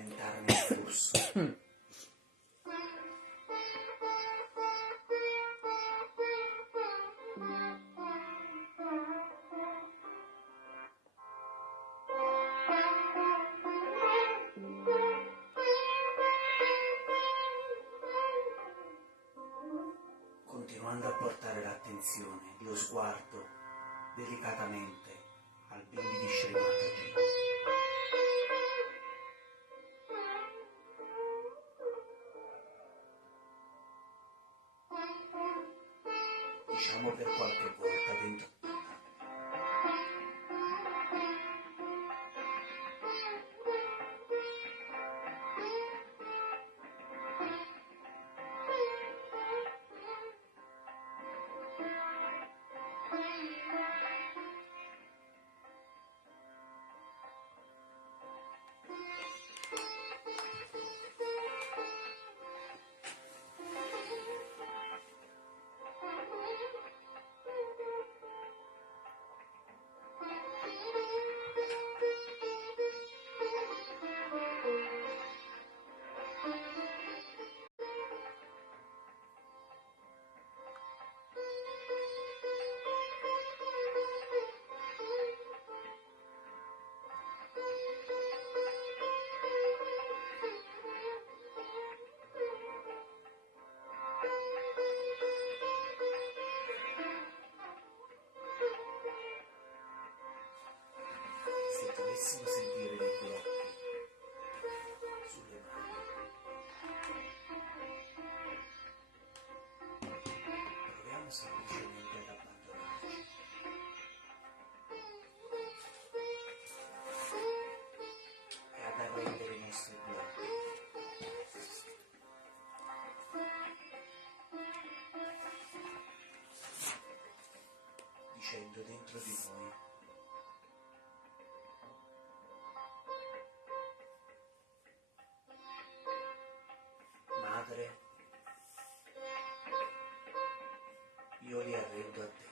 rallentarne il flusso. Continuando a portare l'attenzione, lo sguardo, delicatamente al bimbi di Shri Mataji. Diciamo per qualche volta dentro. Se dovessimo sentire dei blocchi sulle mani, proviamo semplicemente ad abbandonarci e ad arrendere i nostri blocchi. Dicendo dentro di noi: Madre, io li arrendo a te.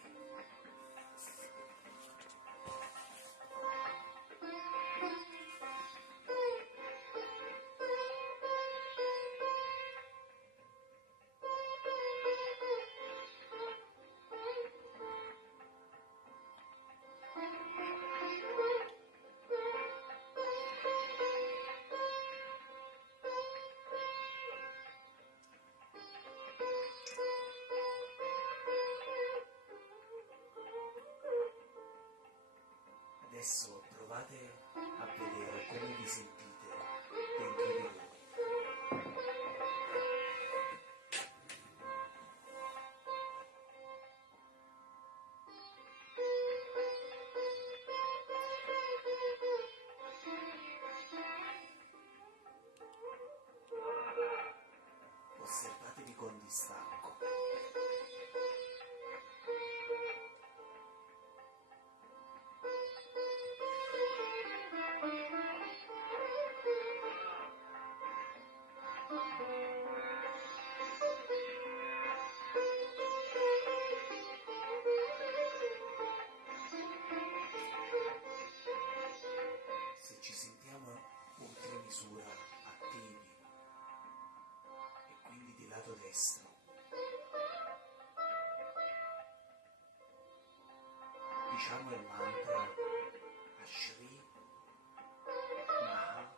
Adesso provate a vedere come vi sentite dentro di voi. Osservatevi con distacco. Se ci sentiamo oltre misura attivi e quindi di lato destro, diciamo il mantra a Shri Mataji.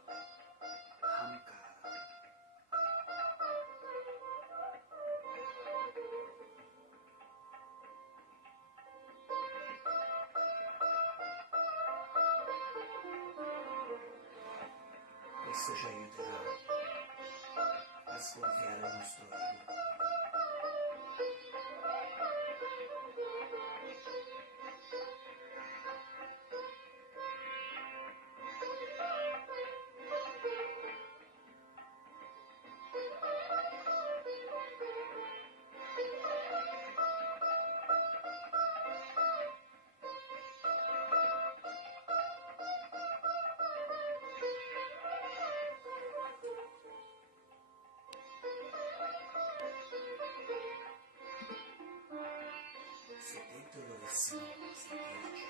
Questo ci aiuterà a sgonfiare il nostro ego. Se dentro dovessimo sentirci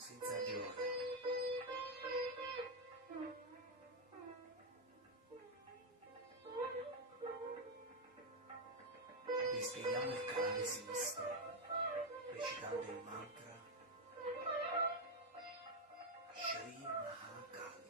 senza gioia. Risvegliamo il canale sinistro, recitando il mantra Shri Mataji.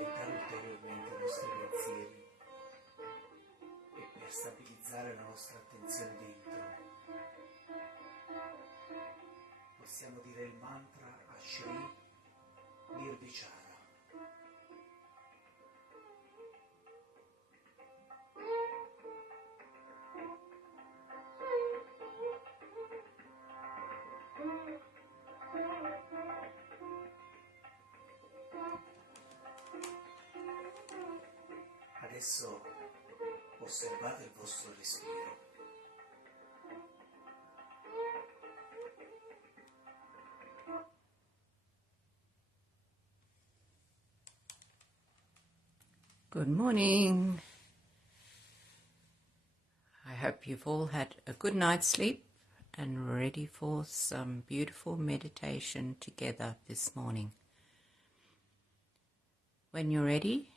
Ulteriormente i nostri pensieri e per stabilizzare la nostra attenzione dentro possiamo dire il mantra a Shri Nirvichara. Adesso osservate il vostro respiro. Good morning. I hope you've all had a good night's sleep and ready for some beautiful meditation together this morning. When you're ready,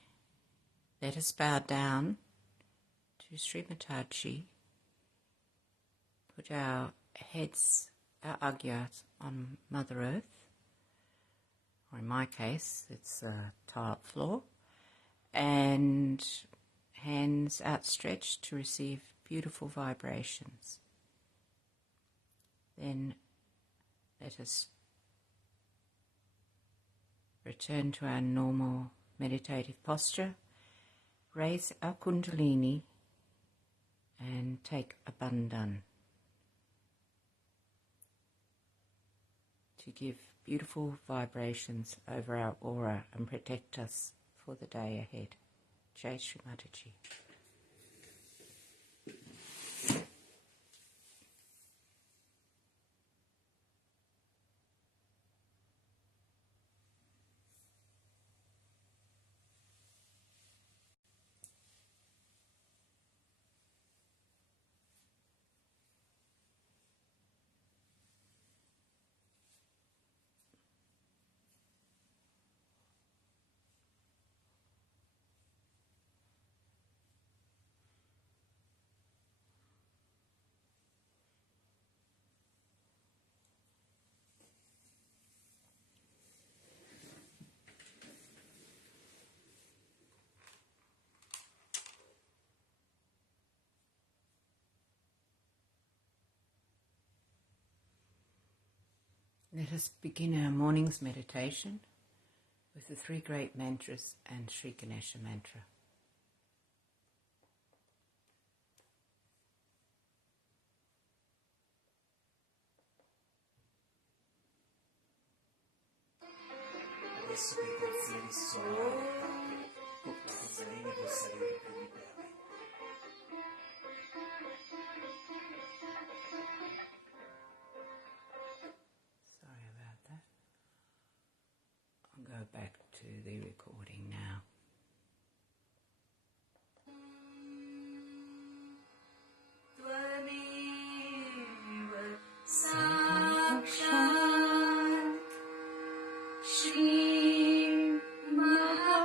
let us bow down to Shri Mataji, put our heads, our agyas on Mother Earth, or in my case, it's a tiled floor, and hands outstretched to receive beautiful vibrations. Then let us return to our normal meditative posture, raise our kundalini and take a bandhan to give beautiful vibrations over our aura and protect us for the day ahead. Jai Shri Mataji. Let us begin our morning's meditation with the three great mantras and Sri Ganesha mantra. Adesso che i pensieri si sono rallentati, la kundalini può salire più liberamente. Sorry about that. I'll go back to the recording now. Shri Mataji.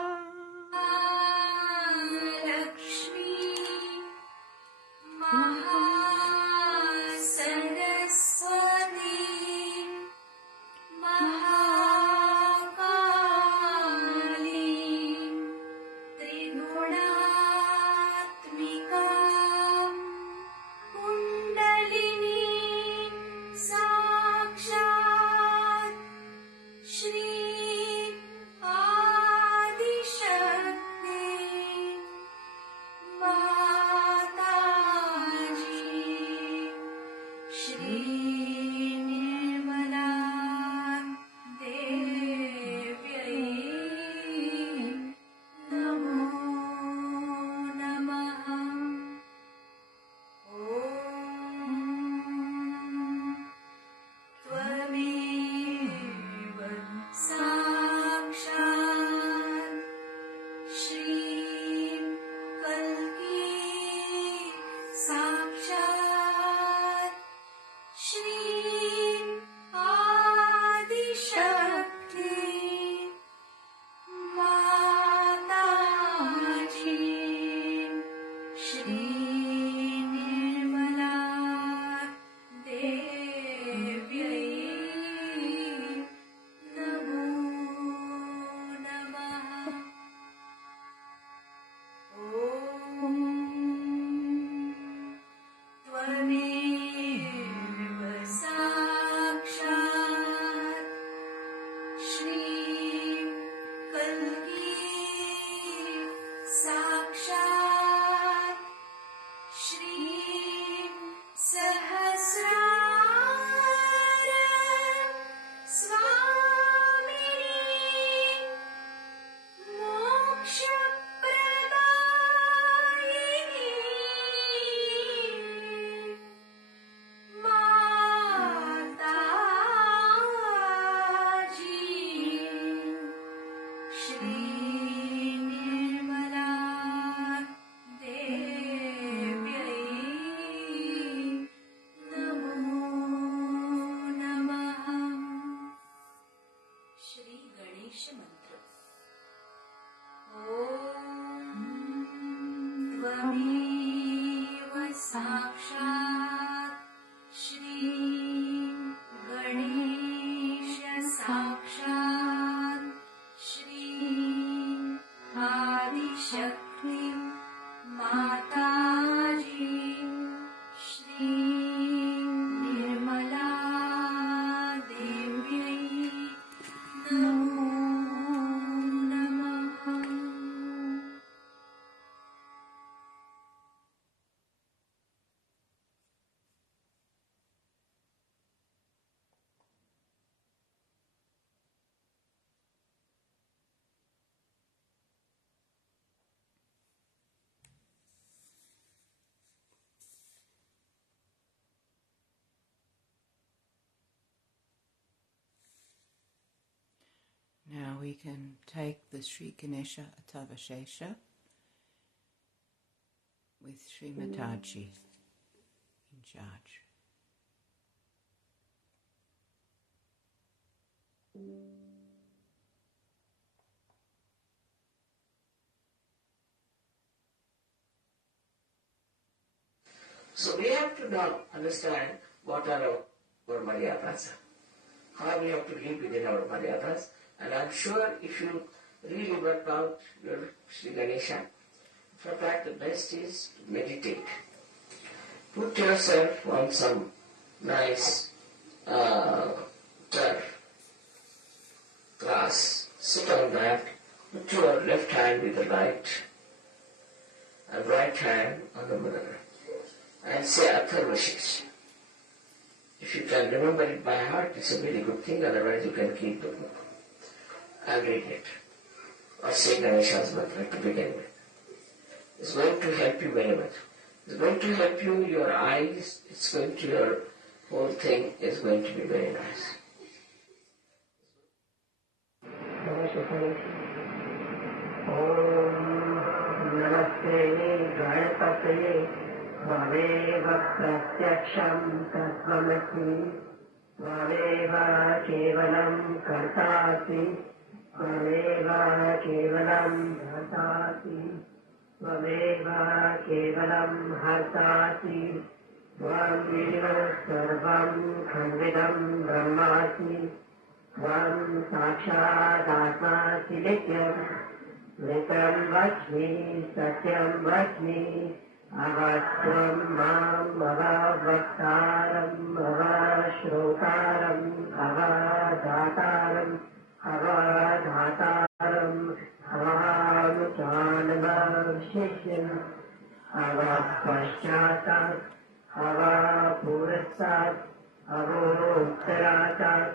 Now we can take the Shri Ganesha Atavashesha with Shri Mataji in charge. So we have to now understand what are our maryadas, how we have to live within our maryadas. And I'm sure if you really work out your Shri Ganesha, for that the best is to meditate. Put yourself on some nice turf, grass, sit on that, put your left hand with the right and right hand on the middle, and say Atharvashish. If you can remember it by heart, it's a very good thing, otherwise you can keep the book and read it. Or say Ganesha's mantra to begin with. It's going to help you very much. It's going to help you, your eyes, it's going to, your whole thing is going to be very nice. Om Namaste Ganapataye Vaveva Pratyaksham Tattvamasi Vaveva Kevalam Kartasi Vaveva Kevalam Bhatasi Vaveva Kevalam Hartasi Vameva Sarvam Khandidam Brahmasi Vam Sakshat Atma Siddhyam Nitam Vachmi Satyam Vachmi Avastram Mam Avavaktaram Avashrotaram Avadhataram Avadhataram Avanuchanavashishyam Avapashchatat Avapurasat Avottaratat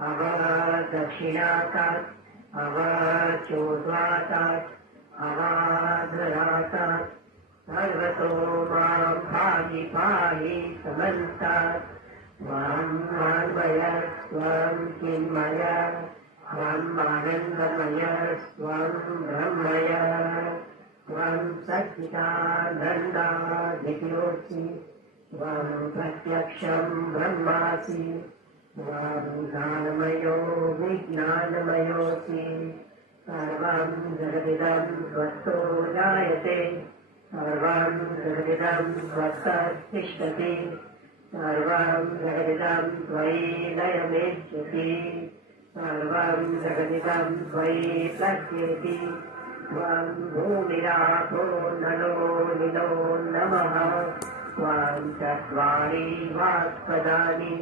Avadakshinatat Avachodvatat Avadharatat Sarvato Mam Bhagi Bhagi Samantat Mam Manvaya Swam Kinmaya Mam Anandamaya Swam Brahmaya Swam Satchitananda Dityosi Swam Pratyaksham Brahmasi Swam Jnanamayo Vijnanamayosi Sarvam Jagadidam Svasto Jayate Sarvam Jagadidam Svastat Tishtati Sarvam Jagadidam Tvai Layamechyati Sarvam Jagadidam Tvai Plakyati Svam Bhumirapo Nalo Nilo Namaha Svam Chatvari Vaspadani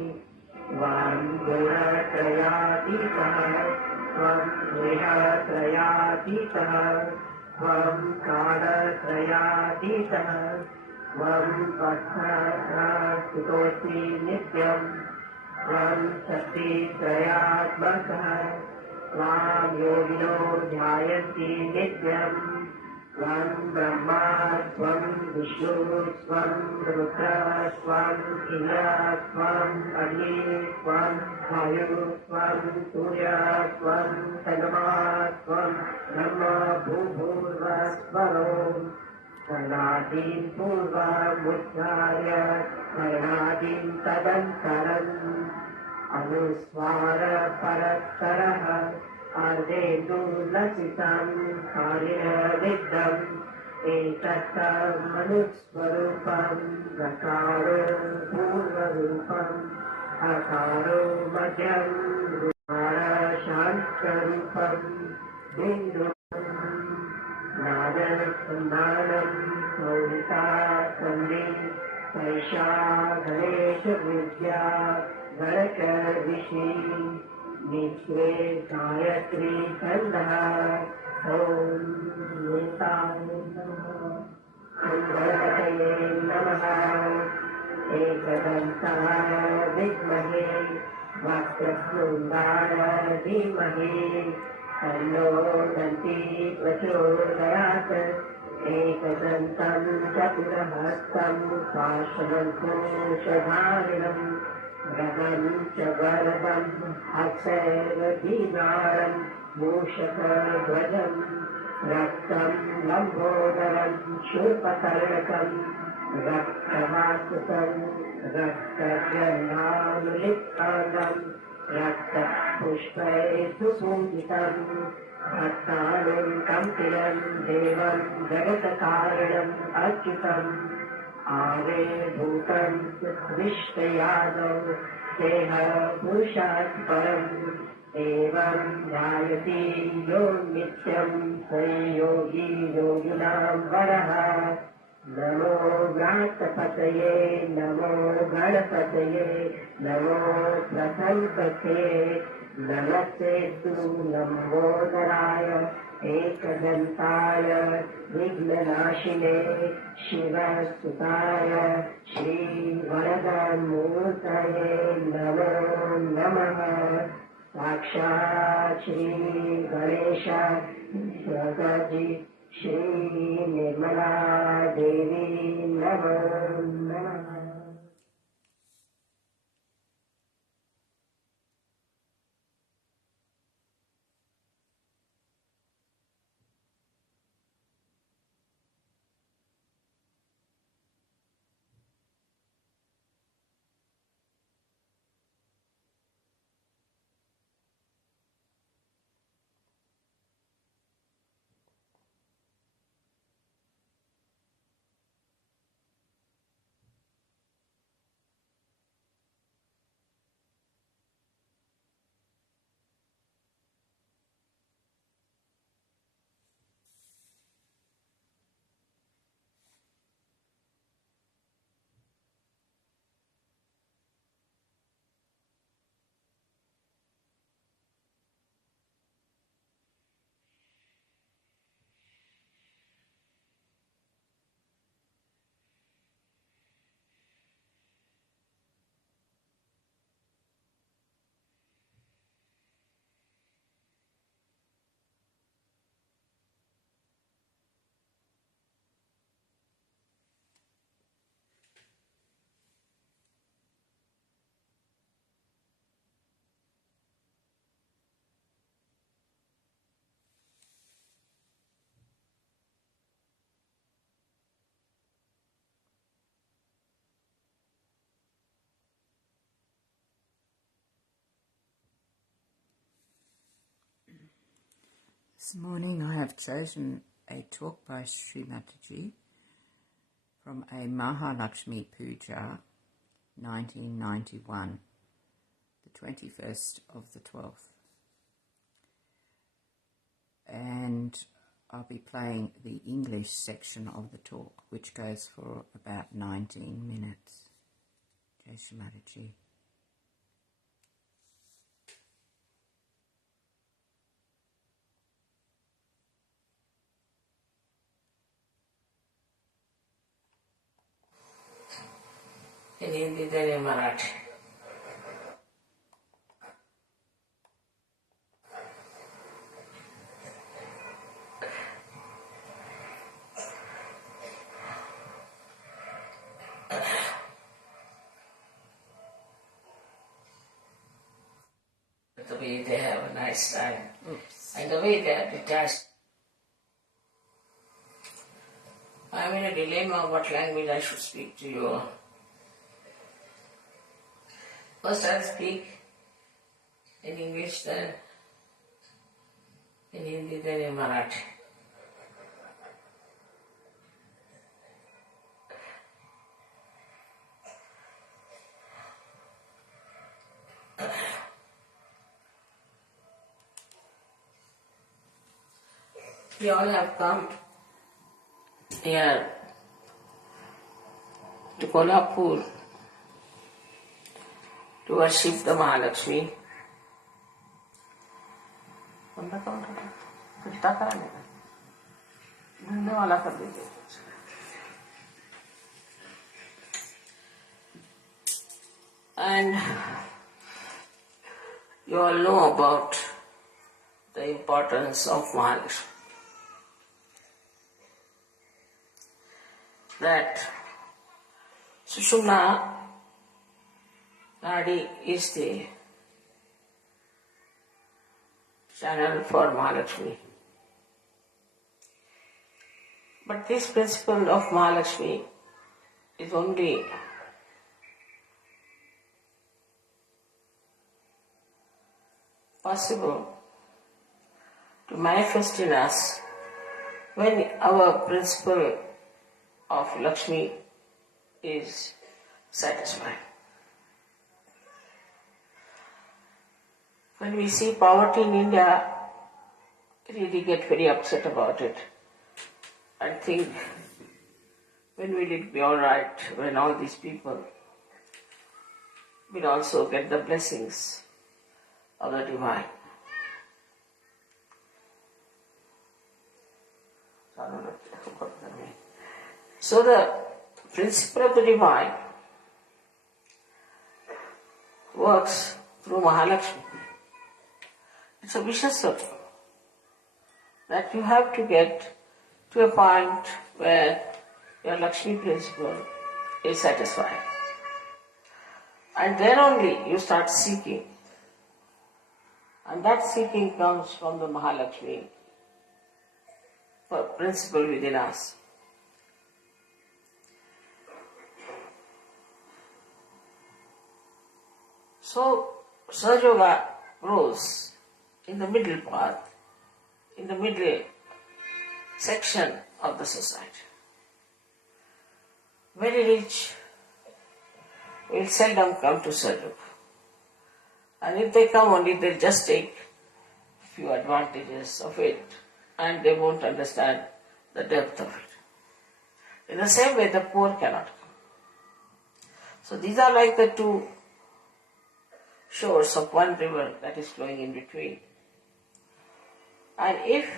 Svam Gunatrayatitaha Svam Vihatrayatitaha Svam Kadatrayatitaha त्वं पथास्तुतोऽसि नित्यं त्वं शक्तित्रयात्मकः त्वां योगिनो ध्यायन्ति नित्यं त्वं ब्रह्मा त्वं विष्णु त्वं रुद्रः त्वं इन्द्रः त्वं अग्निः त्वं वायुः त्वं सूर्यः त्वं चन्द्रमा त्वं ब्रह्म भूर्भुवस्वरो कर्णादीं पूर्वमुद्धार्य कर्णादीं तदन्तरम् अनुस्वारपरत्तरः अर्धेन्दुलसितं कारिणविद्धम् एतत्तमनुस्वरूपं रकारो पूर्वरूपम् अकारो मध्यं शान्तरूपम् बिन्दु नादसन्धानं सौरिता सन्धि सैषा गणेशविद्या गणकऋषि नित्ये गायत्री छन्दः ॐ निताय गणपतये नमः एकदन्ताय विद्महे वक्रतुण्डाय धीमहि तन्नो दन्ती प्रचोदयात् एकदन्तं चतुरहस्तं पार्श्वदन्तोषधारिणं गगं च वरदं हस्तैर्दीनारं मूषकध्वजं रक्तं लम्बोदरं शूर्पकर्णकं रक्तवासुतं रक्तगन्धानुलिप्ताङ्गं रक्तपुष्पैः सुपूजितं भक्तानुं कम्पिनं देवं जगत्कारणम् अच्युतम् आविर्भूतं विष्टयादौ देहपुरुषात् परम् एवं ध्यायति यो नित्यं स योगी योगिनां वरः नमो व्रातपतये नमो गणपतये नमो प्रसन्पतये नमस्ते तु लम्बोदराय एकदन्ताय विघ्ननाशिने शिवसुताय श्रीवरदमूर्तये नमो नमः साक्षात् श्रीगणेश माताजी श्री निर्मला देवी नमो नमः। This morning I have chosen a talk by Shri Mataji from a Lakshmi Puja 1991, the 21st of the 12th. And I'll be playing the English section of the talk, which goes for about 19 minutes. Jai Shri Mataji. in Hindi than in Marathi. The way they have a nice time. Oops. And the way they are detached. I'm in a dilemma what language I should speak to you. First I'll speak in English, then in Hindi, then in Marathi. We all have come here to Kolhapur to worship the Mahalakshmi. And you all know about the importance of Mahalakshmi. That Sushumna Nadi is the channel for Mahalakshmi. But this principle of Mahalakshmi is only possible to manifest in us when our principle of Lakshmi is satisfied. When we see poverty in India, we really get very upset about it and think, when will it be alright when all these people will also get the blessings of the divine? So the principle of the divine works through Mahalakshmi. It's a vicious circle that you have to get to a point where your Lakshmi principle is satisfied. And then only you start seeking. And that seeking comes from the Mahalakshmi principle within us. So, Sahaja grows in the middle path, in the middle section of the society. Very rich will seldom come to Sahaja. And if they come only, they'll just take few advantages of it and they won't understand the depth of it. In the same way, the poor cannot come. So these are like the two shores of one river that is flowing in between. And if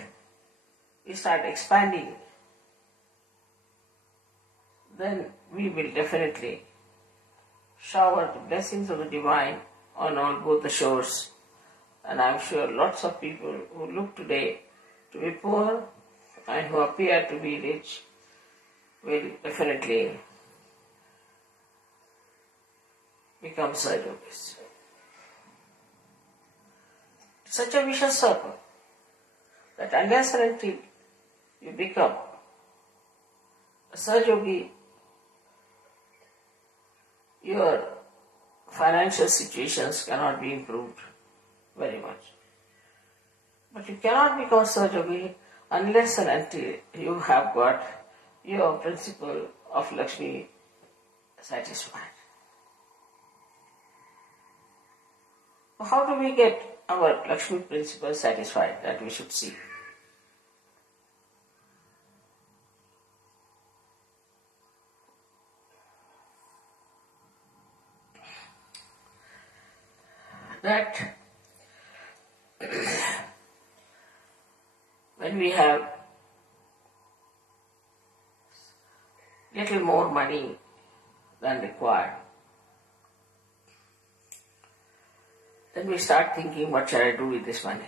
we start expanding, then we will definitely shower the blessings of the divine on all both the shores. And I am sure lots of people who look today to be poor and who appear to be rich will definitely become Sahajogis. Such a vicious circle that unless and until you become a Sahajogi, your financial situations cannot be improved very much. But you cannot become Sahajogi unless and until you have got your principle of Lakshmi satisfied. How do we get our Lakshmi principle satisfied? That we should see. That when we have little more money than required, then we start thinking, what shall I do with this money?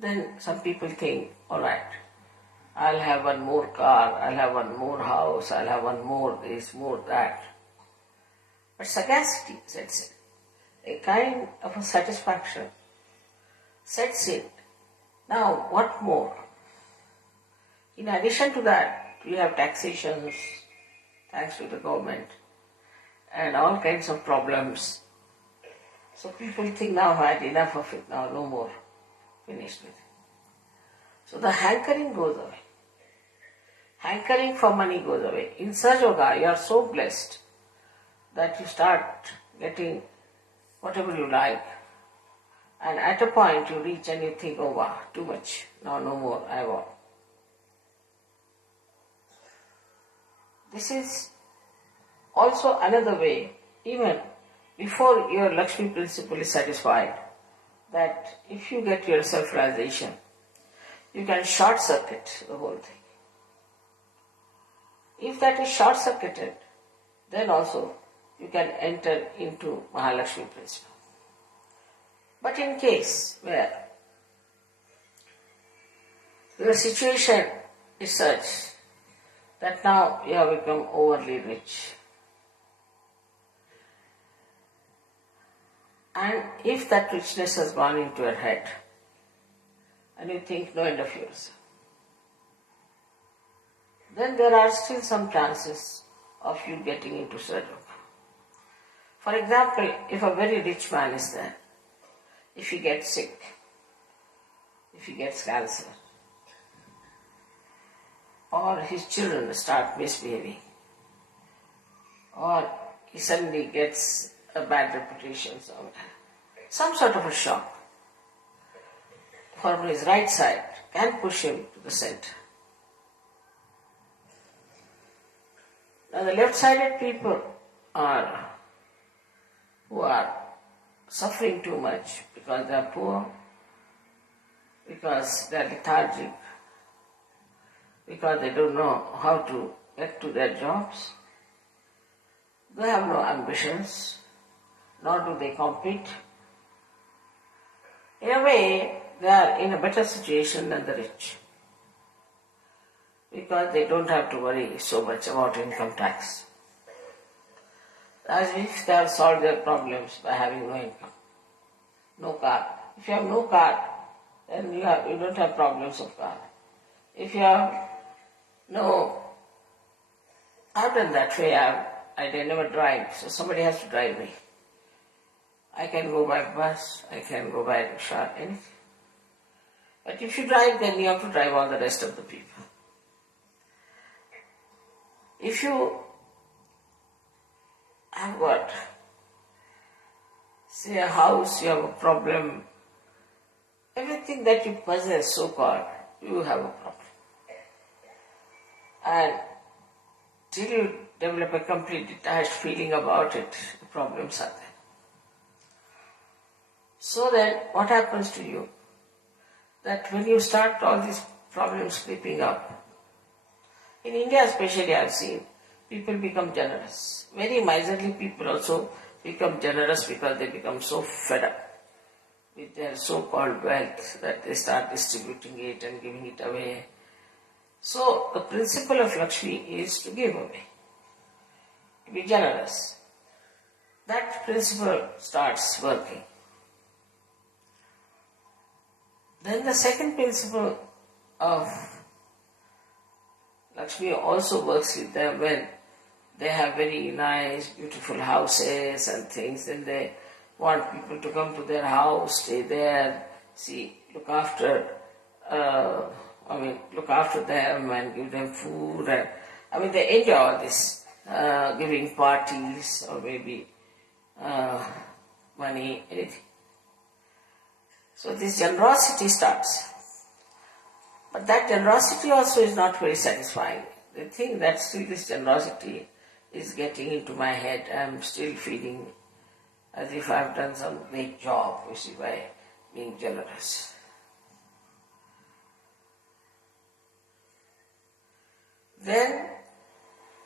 Then some people think, all right, I'll have one more car, I'll have one more house, I'll have one more this, more that. But sagacity sets in, a kind of a satisfaction sets in. Now, what more? In addition to that, we have taxations, thanks to the government, and all kinds of problems. So people think, now I had enough of it, now no more, finished with it. So the hankering goes away. Hankering for money goes away. In Sahaja Yoga, you are so blessed that you start getting whatever you like. And at a point you reach and you think, oh wow, too much, now no more, I want. This is also another way, even before your Lakshmi principle is satisfied, that if you get your self-realization, you can short-circuit the whole thing. If that is short-circuited, then also you can enter into Mahalakshmi principle. But in case where the situation is such that now you have become overly rich, and if that richness has gone into your head, and you think no end of yours, then there are still some chances of you getting into Sahaja. For example, if a very rich man is there, if he gets sick, if he gets cancer, or his children start misbehaving, or he suddenly gets a bad reputation somewhere, some sort of a shock from his right side can push him to the center. Now the left-sided people who are suffering too much because they are poor, because they are lethargic, because they don't know how to get to their jobs. They have no ambitions, nor do they compete. In a way, they are in a better situation than the rich, because they don't have to worry so much about income tax. As if they have solved their problems by having no income, no car. If you have no car, then you don't have problems of car. If you have no, I've done that way. I never drive, so somebody has to drive me. I can go by bus, I can go by rickshaw, anything. But if you drive, then you have to drive all the rest of the people. If you have got, say, a house, you have a problem, everything that you possess, so-called, you have a problem. And till you develop a complete detached feeling about it, the problems are there. So then, what happens to you? That when you start all these problems creeping up, in India especially I have seen, people become generous. Very miserly people also become generous because they become so fed up with their so-called wealth that they start distributing it and giving it away. So the principle of Lakshmi is to give away, to be generous. That principle starts working. Then the second principle of Lakshmi also works with them when they have very nice, beautiful houses and things, then they want people to come to their house, stay there, look after them and give them food. And they enjoy all this, giving parties or maybe money, anything. So this generosity starts. But that generosity also is not very satisfying. They think that still this generosity is getting into my head. I am still feeling as if I have done some great job, by being generous. Then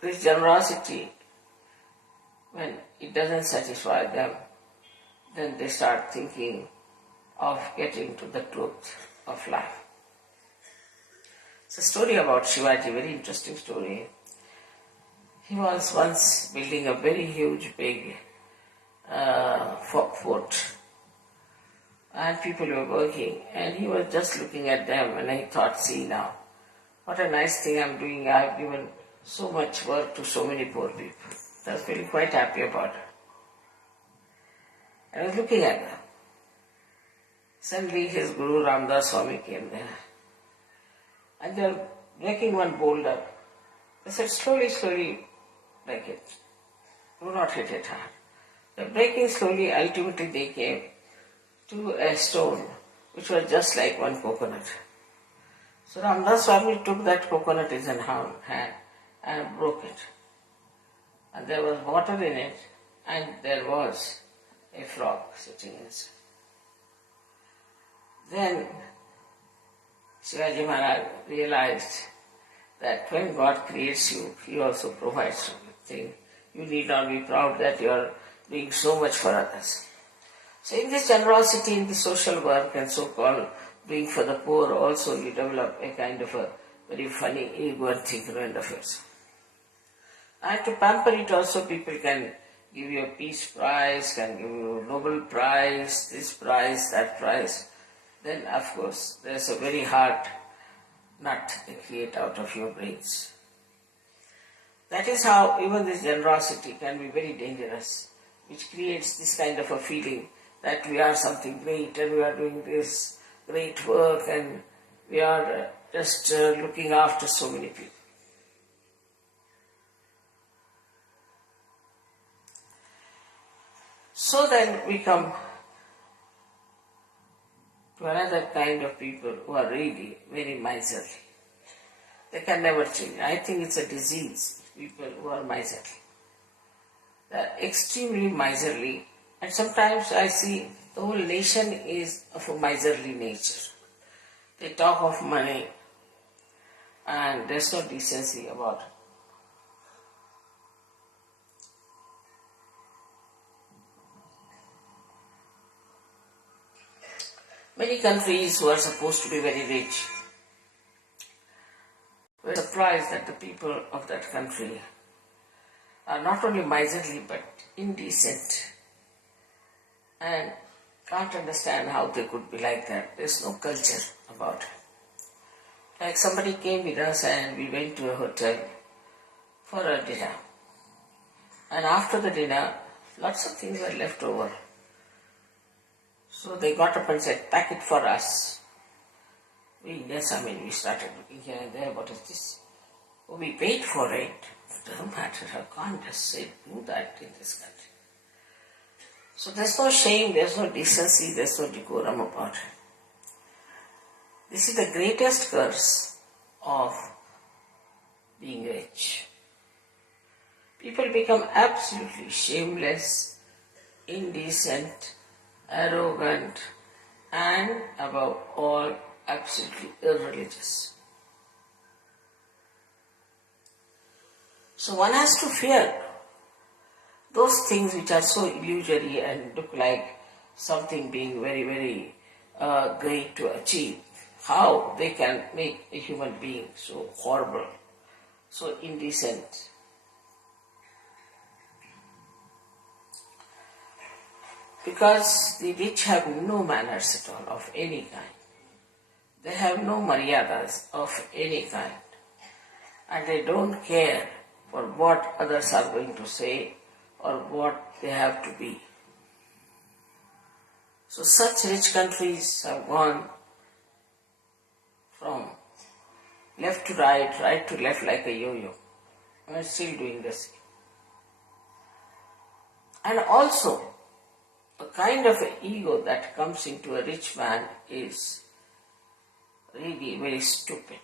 this generosity when it doesn't satisfy them, then they start thinking of getting to the truth of life. It's a story about Shivaji, very interesting story. He was once building a very huge, big fort, and people were working, and he was just looking at them, and he thought, see now, what a nice thing I'm doing. I've given so much work to so many poor people. I was feeling quite happy about it. I was looking at them. Suddenly his Guru Ramdas Swami came there, and they were breaking one boulder. They said, slowly, slowly break it. Do not hit it hard. They're breaking slowly. Ultimately they came to a stone which was just like one coconut. So Ramdas Swami took that coconut in his hand and broke it. And there was water in it, and there was a frog sitting inside. Then Shivaji Maharaj realized that when God creates you, He also provides something. You need not be proud that you are doing so much for others. So in this generosity, in the social work and so-called doing for the poor, also you develop a kind of a very funny ego and think kind of yourself. And to pamper it also, people can give you a peace prize, can give you a Nobel prize, this prize, that prize. Then of course there's a very hard nut they create out of your brains. That is how even this generosity can be very dangerous, which creates this kind of a feeling that we are something great and we are doing this great work and we are just looking after so many people. So then we come to another kind of people who are really very miserly. They can never change. I think it's a disease, people who are miserly. They are extremely miserly, and sometimes I see the whole nation is of a miserly nature. They talk of money and there's no decency about it. Many countries who are supposed to be very rich were surprised that the people of that country are not only miserly but indecent and can't understand how they could be like that. There's no culture about it. Like somebody came with us and we went to a hotel for a dinner. And after the dinner, lots of things were left over. So they got up and said, pack it for us. We started looking here and there, what is this? Oh, we paid for it. It doesn't matter, I can't just say, do that in this country. So there's no shame, there's no decency, there's no decorum about it. This is the greatest curse of being rich. People become absolutely shameless, indecent, arrogant, and above all, absolutely irreligious. So one has to fear those things which are so illusory and look like something being very, very great to achieve. How they can make a human being so horrible, so indecent. Because the rich have no manners at all of any kind. They have no maryadas of any kind. And they don't care for what others are going to say or what they have to be. So such rich countries have gone from left to right, right to left like a yo-yo. And are still doing the same. And also, a kind of ego that comes into a rich man is really very stupid,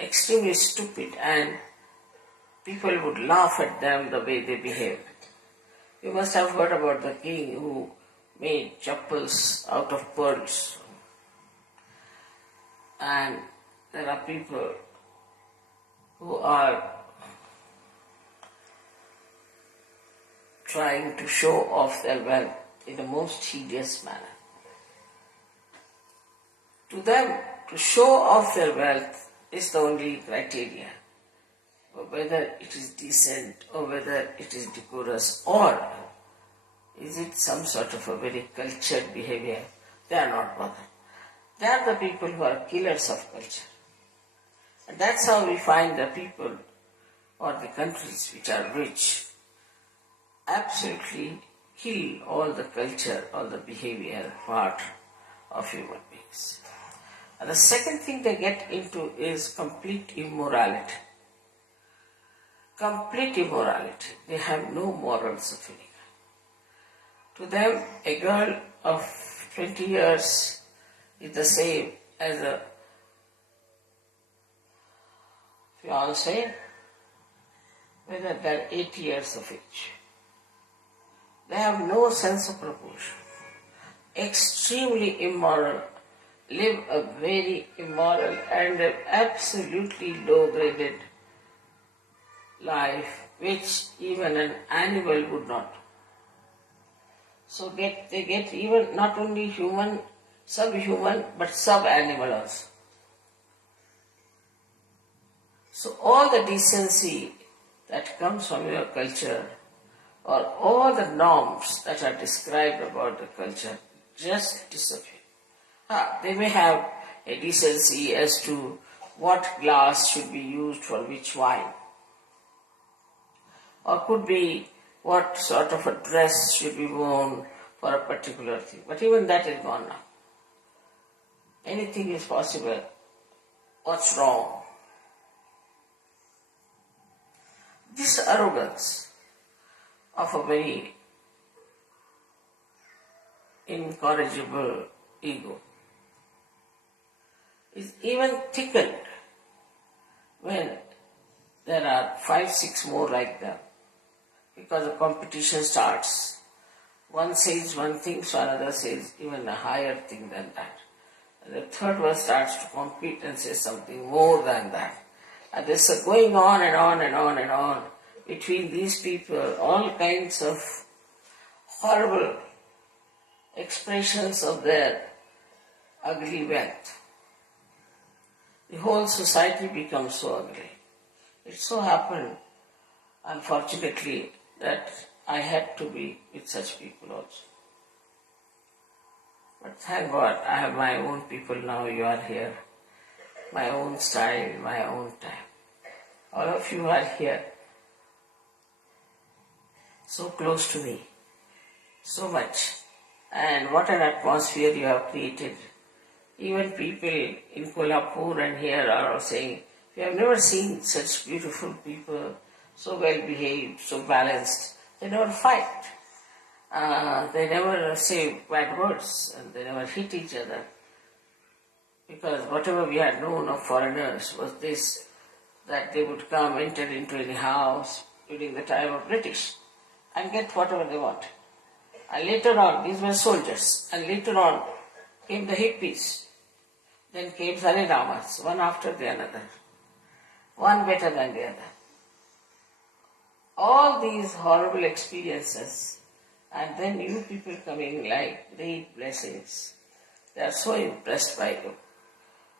extremely stupid, and people would laugh at them the way they behave. You must have heard about the king who made chappals out of pearls. And there are people who are trying to show off their wealth in the most hideous manner. To them, to show off their wealth is the only criteria, whether it is decent or whether it is decorous or is it some sort of a very cultured behavior. They are not bothered. They are the people who are killers of culture. And that's how we find the people or the countries which are rich absolutely kill all the culture, all the behavior part of human beings. And the second thing they get into is complete immorality. Complete immorality. They have no morals of any kind. To them, a girl of 20 years is the same as a fiancé, whether they are 80 years of age. They have no sense of proportion. Extremely immoral, live a very immoral and absolutely low-graded life which even an animal would not. So they get even not only human, subhuman, but sub-animal also. So all the decency that comes from your culture or all the norms that are described about the culture just disappear. They may have a decency as to what glass should be used for which wine, or could be what sort of a dress should be worn for a particular thing. But even that is gone now. Anything is possible. What's wrong? This arrogance of a very incorrigible ego is even thickened when there are 5, 6 more like them, because the competition starts. One says one thing, so another says even a higher thing than that. And the third one starts to compete and says something more than that. And this is going on and on and on and on between these people, all kinds of horrible expressions of their ugly wealth. The whole society becomes so ugly. It so happened, unfortunately, that I had to be with such people also. But thank God, I have my own people now, you are here. My own style, my own time. All of you are here. So close to me. So much. And what an atmosphere you have created. Even people in Kolhapur and here are saying, we have never seen such beautiful people, so well behaved, so balanced. They never fight. They never say bad words and they never hit each other. Because whatever we had known of foreigners was this, that they would come, enter into any house during the time of British and get whatever they want. And later on, these were soldiers, and later on came the hippies. Then came Sarinamas, one after the other, one better than the other. All these horrible experiences, and then you people coming like great blessings. They are so impressed by you.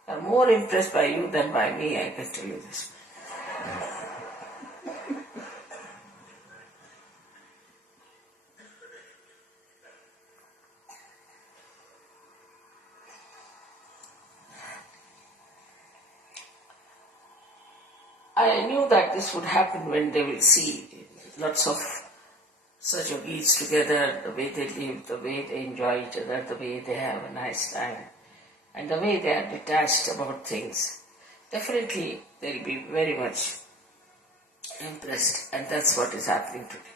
They are more impressed by you than by me, I can tell you this. I knew that this would happen when they will see lots of such yogis together, the way they live, the way they enjoy each other, the way they have a nice time, and the way they are detached about things. Definitely they will be very much impressed, and that's what is happening today.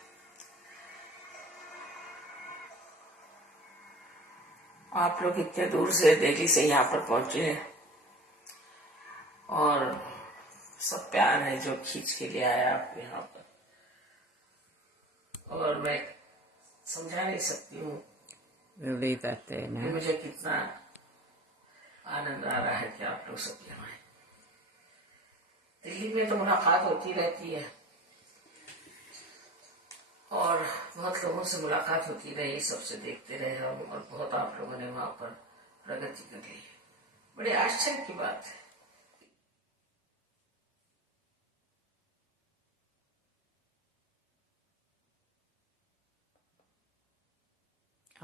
आप लोग इतने दूर से दिल्ली से यहाँ पर पहुँचे हैं और सब प्यार है जो खींच के ले आया आप यहाँ पर, और मैं समझा नहीं सकती हूँ कि मुझे कितना आनंद आ रहा है कि आप लोग सब यहाँ आए। दिल्ली में तो मुलाकात होती रहती है और बहुत लोगों से मुलाकात होती रही, सबसे देखते रहे हम, और बहुत आप लोगों ने वहां पर प्रगति कर ली। बड़े आश्चर्य की बात है।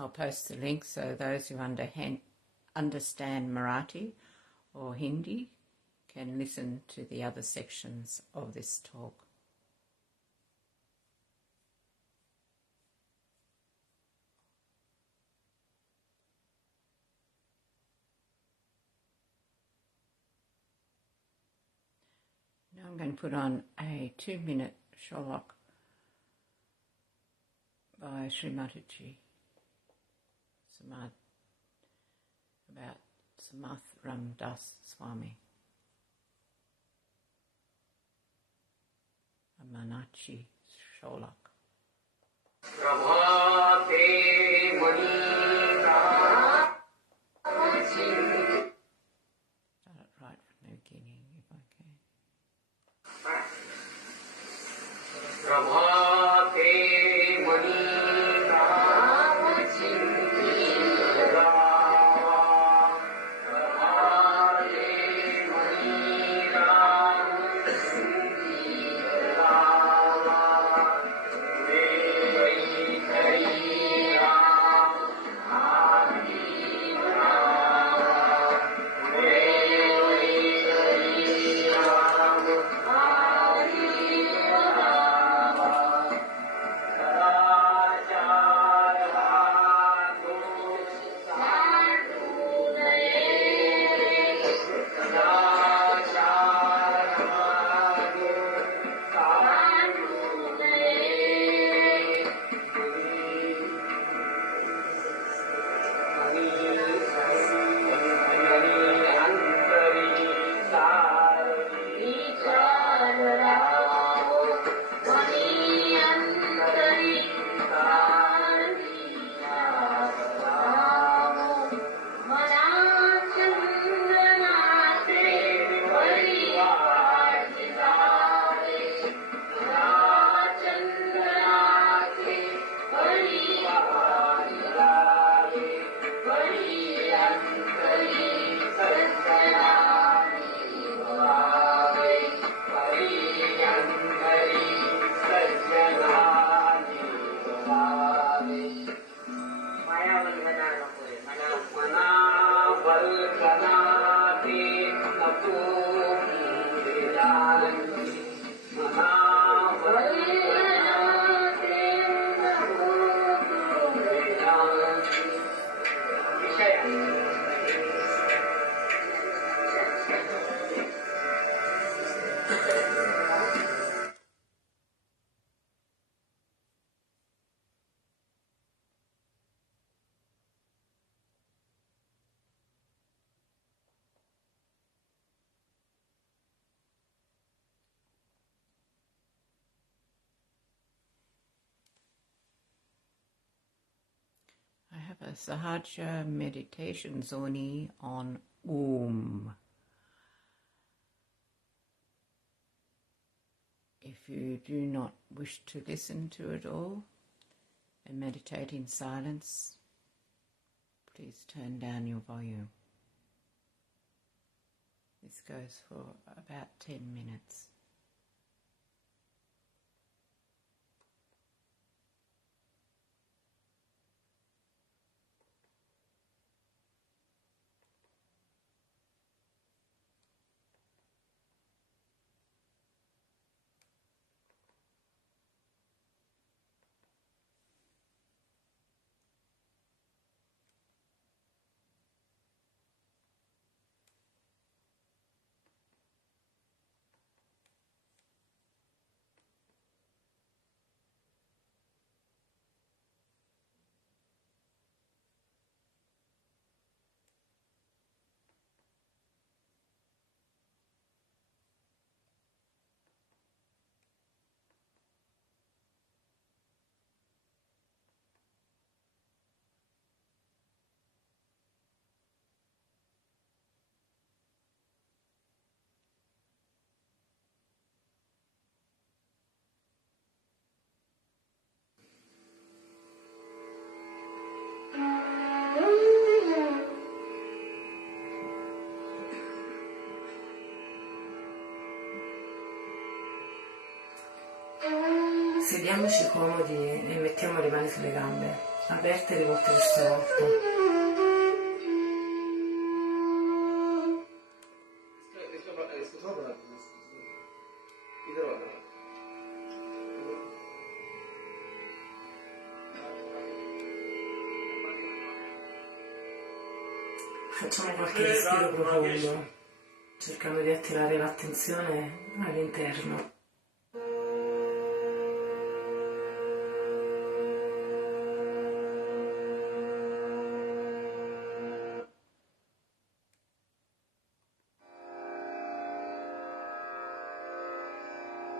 I'll post the link so those who understand Marathi or Hindi can listen to the other sections of this talk. Now I'm going to put on a 2-minute sholok by Shri Mataji about Samath Ram Das Swami. A Manachi Sholok. Start it right from the beginning if I can. I have a Sahaja meditation zoni on Om. If you do not wish to listen to it all and meditate in silence, please turn down your volume. This goes for about 10 minutes. Sediamoci comodi e mettiamo le mani sulle gambe, aperte e rivolte verso l'alto. Facciamo qualche respiro profondo, cercando di attirare l'attenzione all'interno.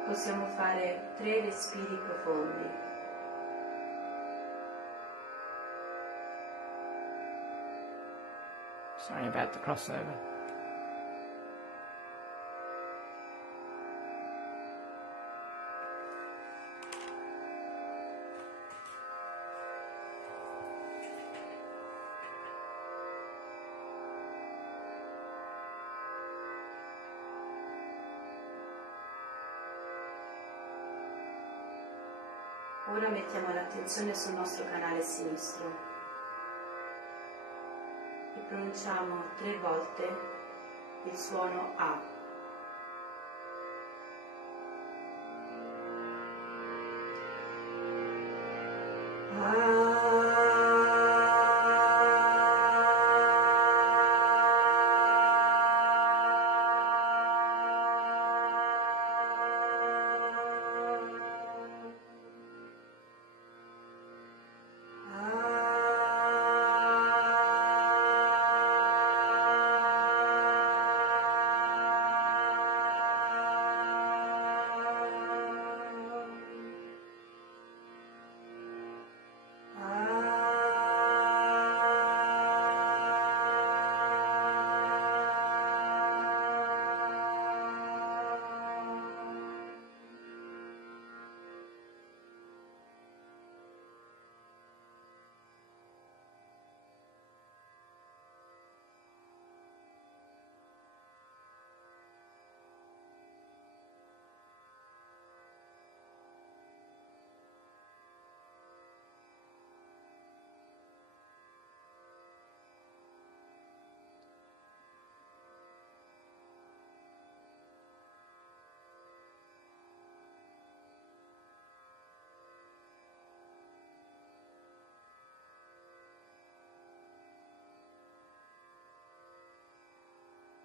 Possiamo fare 3 respiri profondi. Sorry about the crossover. Ora mettiamo l'attenzione sul nostro canale sinistro e pronunciamo 3 volte il suono A.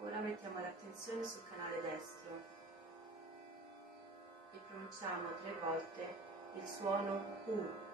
Ora mettiamo l'attenzione sul canale destro e pronunciamo 3 volte il suono U.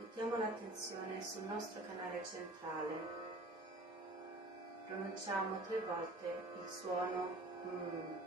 Mettiamo l'attenzione sul nostro canale centrale pronunciamo 3 volte il suono M.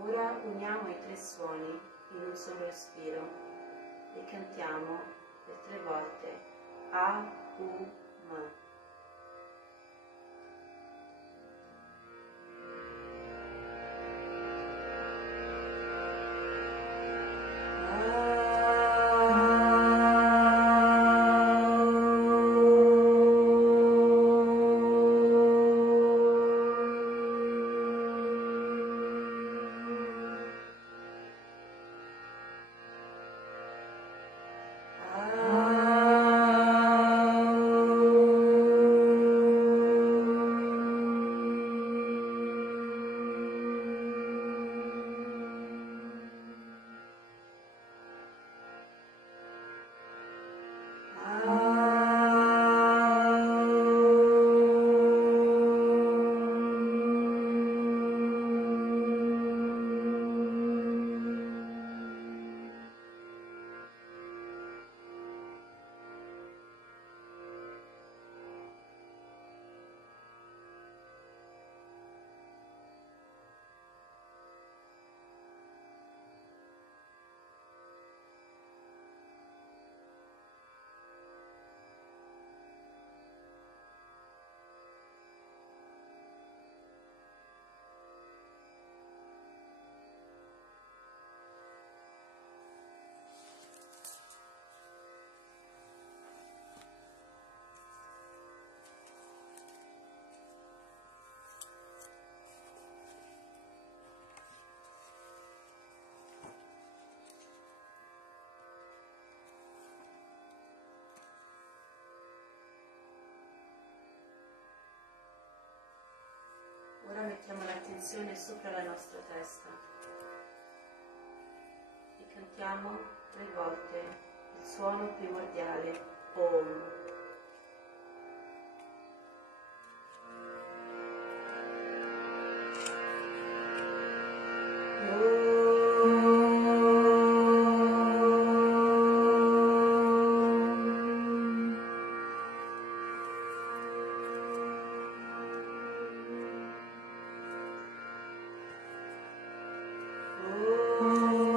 Ora uniamo i 3 suoni in un solo respiro e cantiamo per 3 volte A, U, M. Ora mettiamo l'attenzione sopra la nostra testa e cantiamo 3 volte il suono primordiale Om. Om. 3 volte. Om.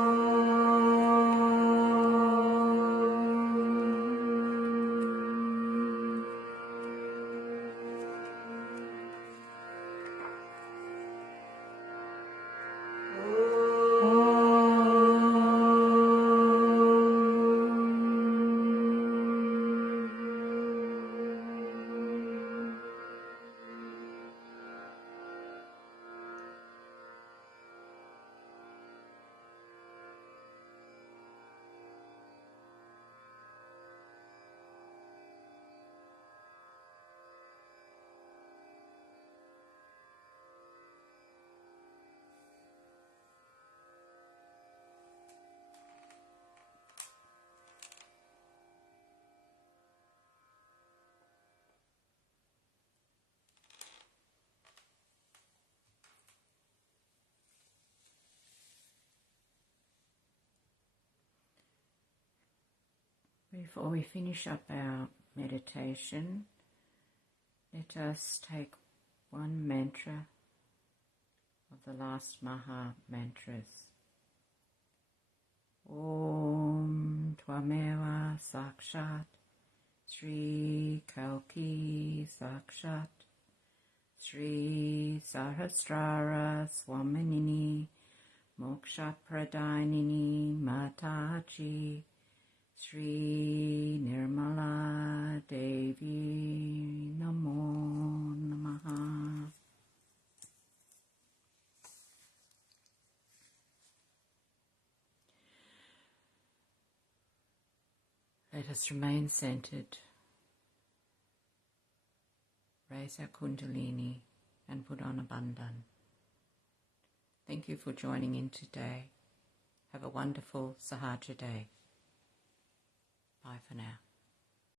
Before we finish up our meditation, let us take one mantra of the last Maha mantras. Om Tvameva Sakshat Shri Kalki Sakshat Shri Sahasrara Swaminini Moksha Pradinini Mataji Shri Nirmala Devi Namo Namaha. Let us remain centered, raise our Kundalini and put on a bandhan. Thank you for joining in today. Have a wonderful Sahaja day. Bye for now.